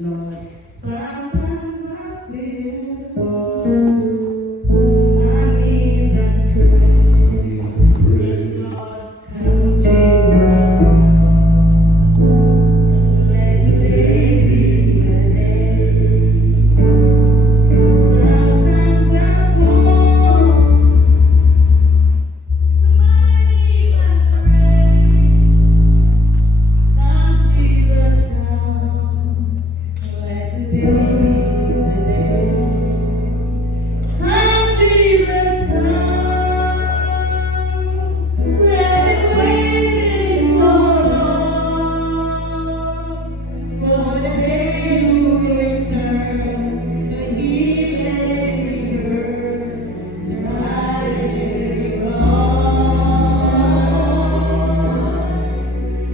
Lord. Sometimes I feel my knees and pray. Come, Jesus, let today be the day. Sometimes I fall to my knees and pray. Come, Jesus, come. Let today be the day. Come, Jesus, come. We've been waiting so long for the day you return to heal every hurt, to right every wrong.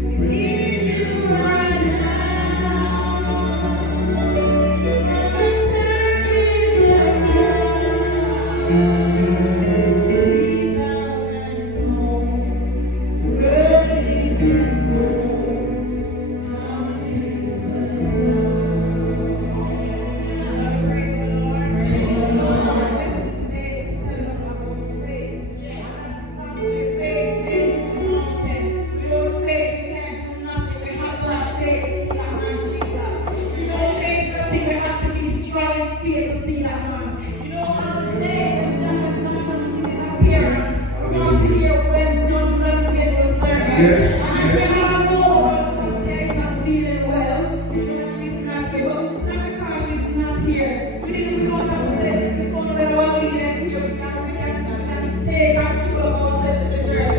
We need you right now. To see that man. You know, on the day when disappearance, we want to hear when John Glenn was there. Yes, And I say, I know Christina is not feeling well. She's not here, but not because she's not here. We don't have to say it's one of the leaders here. We can take back to ourselves in the church.